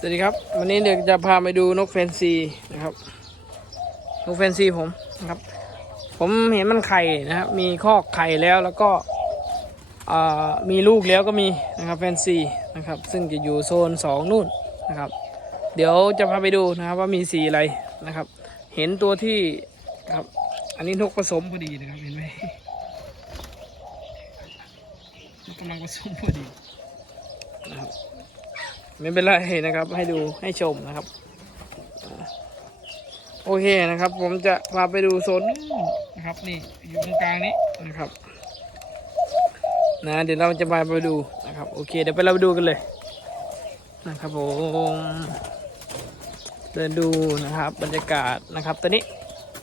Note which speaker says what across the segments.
Speaker 1: สวัสดีครับ วันนี้เดี๋ยวจะพาไปดูนกแฟนซีนะครับ นกแฟนซีผมนะครับ ผมเห็นมันไข่นะครับ มีคอกไข่แล้วแล้วก็มีลูกแล้วก็มีนะครับแฟนซีนะครับ ซึ่งจะอยู่โซนสองนู่นนะครับ เดี๋ยวจะพาไปดูนะครับว่ามีสีอะไรนะครับ เห็นตัวที่ครับ อันนี้นกผสมพอดีนะครับเห็นไหมนกกำลังผสมพอดีนะครับ ไม่เป็นไรนะครับ ให้ดูให้ชมนะครับ โอเคนะครับ ผมจะพาไปดูโซนนะครับ นี่อยู่ตรงกลางนี้นะครับนะเดี๋ยวเราจะมาไปดูนะครับ โอเค เดี๋ยวไปเราไปดูกันเลย นะครับผมเดินดูนะครับ บรรยากาศนะครับตัวนี้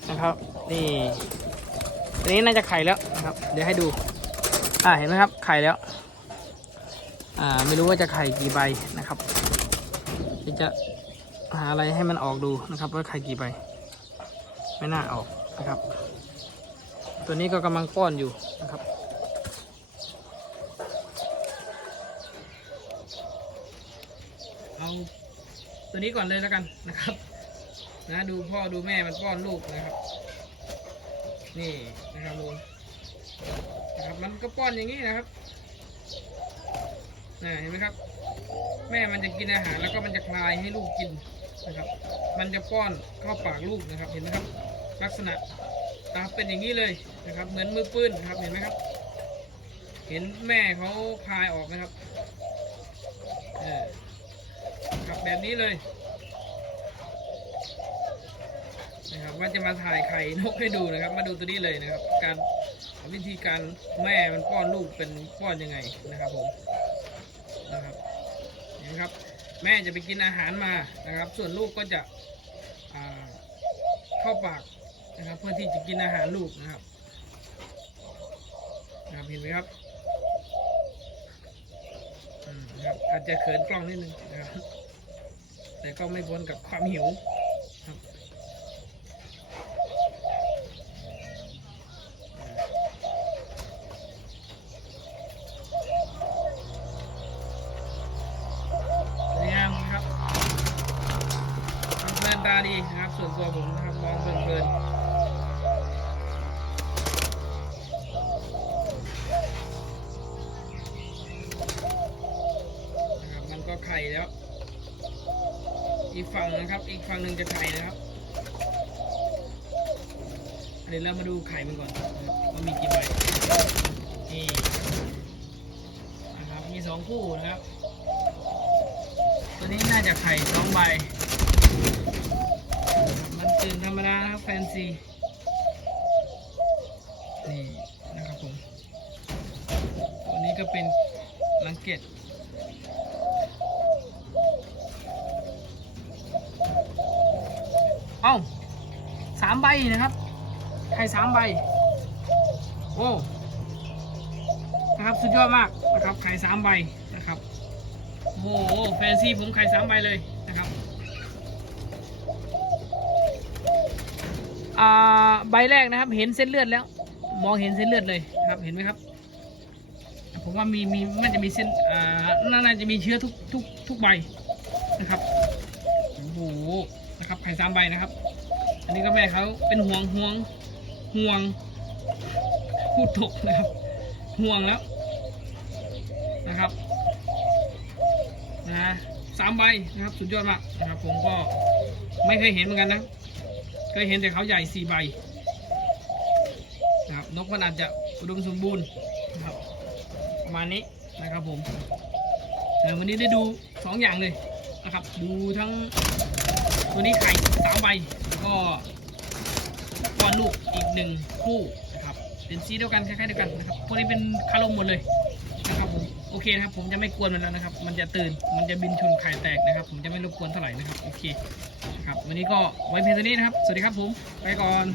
Speaker 1: นะครับ นี่ตัวนี้น่าจะไข่แล้วนะครับ เดี๋ยวให้ดู อ่าเห็นไหมครับไข่แล้ว อ่าไม่รู้ว่าจะไข่กี่ใบนะครับจะหาอะไรให้มันออกดูนะครับว่าไข่กี่ใบไม่น่าออกนะครับ ตัวนี้ก็กำลังป้อนอยู่นะครับเอาตัวนี้ก่อนเลยแล้วกันนะครับนะดูพ่อดูแม่มันป้อนลูกนะครับ นี่นะครับผมนะครับมันก็ป้อนอย่างนี้นะครับ เห็นไหมครับ แม่มันจะกินอาหารแล้วก็มันจะคลายให้ลูกกินนะครับ มันจะป้อนเข้าปากลูกนะครับ เห็นไหมครับ ลักษณะตาเป็นอย่างนี้เลยนะครับ เหมือนมือปืนนะครับ เห็นไหมครับ เห็นแม่เขาคลายออกนะครับเออครับแบบนี้เลยนะครับว่าจะมาถ่ายไข่นกให้ดูนะครับ มาดูตัวนี้เลยนะครับ การวิธีการแม่มันป้อนลูกเป็นป้อนยังไงนะครับผม นะครับเห็นไหมครับ แม่จะไปกินอาหารมานะครับ ส่วนลูกก็จะเข้าปากนะครับเพื่อที่จะกินอาหารลูกนะครับนะครับเห็นไหมครับอืมนะครับอาจจะเขินกล้องนิดนึงนะครับแต่ก็ไม่พ้นกับความหิวครับสวยงามครับเพลินตาดีนะครับ ส่วนตัวผมนะครับมองเพลินๆนะครับมันก็ไข่แล้ว อีกฝั่งนะครับ อีกฝั่งหนึ่งจะไข่นะครับเดี๋ยวเรามาดูไข่มันก่อนว่ามีกี่ใบนี่นะครับมีสองคู่นะครับ ตัวนี้น่าจะไข่สองใบ มันตื่นธรรมดานะครับ แฟนซีนี่นะครับผมตัวนี้ก็เป็นลังเกตเอ้าสามใบนะครับไข่สามใบ โอ้นะครับสุดยอดมากนะครับไข่สามใบนะครับโอ้โหแฟนซีผมไข่สามใบเลยนะครับ อ่า ใบแรกนะครับ เห็นเส้นเลือดแล้ว มองเห็นเส้นเลือดเลยครับ เห็นไหมครับ ผมว่ามีมีมันจะมีเส้นอ่าน่าจะมีเชื้อทุกทุกทุกใบนะครับโอ้โหนะครับไข่สามใบนะครับ อันนี้ก็แม่เขาเป็นห่วงห่วงห่วงพูดตกนะครับ ห่วงแล้วนะครับนะสามใบนะครับ สุดยอดมากนะครับ ผมก็ไม่เคยเห็นเหมือนกันนะ เคยเห็นแต่เขาใหญ่สี่ใบนะครับนกมันอาจจะอุดมสมบูรณ์นะครับประมาณนี้นะครับผมเดี๋ยววันนี้ได้ดูสองอย่างเลยนะครับ ดูทั้งตัวนี้ไข่สามใบแล้วก็ก้อนลูกอีกหนึ่งคู่นะครับเป็นสีเดียวกันคล้ายๆเดียวกันนะครับพวกนี้เป็นคาลมหมดเลย โอเคนะครับ ผมจะไม่กวนมันแล้วนะครับ มันจะตื่น มันจะบินชนไข่แตกนะครับ ผมจะไม่รบกวนเท่าไหร่นะครับ โอเค ครับ วันนี้ก็ไว้เพียงเท่านี้นะครับ สวัสดีครับผม ไปก่อน